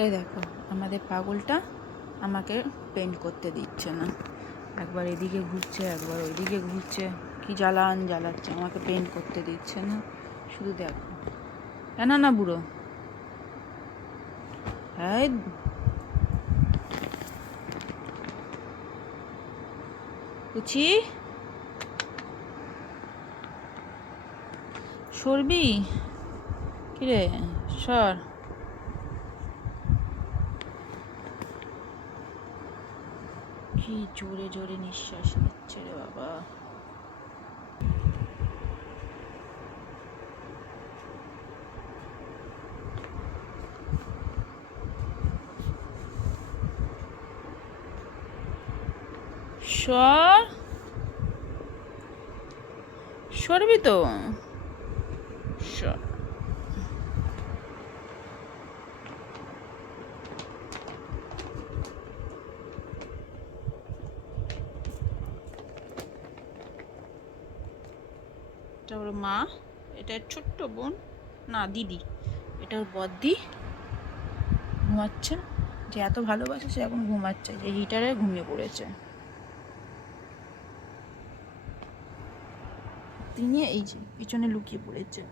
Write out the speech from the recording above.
এই দেখো আমাদের পাগলটা আমাকে পেন্ট করতে দিচ্ছে না, একবার এদিকে ঘুরছে একবার ওইদিকে ঘুরছে, কি জ্বালাচ্ছে, আমাকে পেন্ট করতে দিচ্ছে না। শুধু দেখো, কেন না বুড়ো, হ্যাঁ কুচি সরবি, কিরে সর। কি জোরে জোরে নিঃশ্বাস নিচ্ছে রে বাবা। সর, সরবি তো, সর। এটা ওর মা, এটা ছোট্ট বোন, না দিদি, এটা ওর বদ্দি ঘুমাচ্ছে। যে এত ভালোবাসে সে এখন ঘুমাচ্ছে, যে হিটারে ঘুমিয়ে পড়েছে। তিনি এই যে পিছনে লুকিয়ে পড়েছে।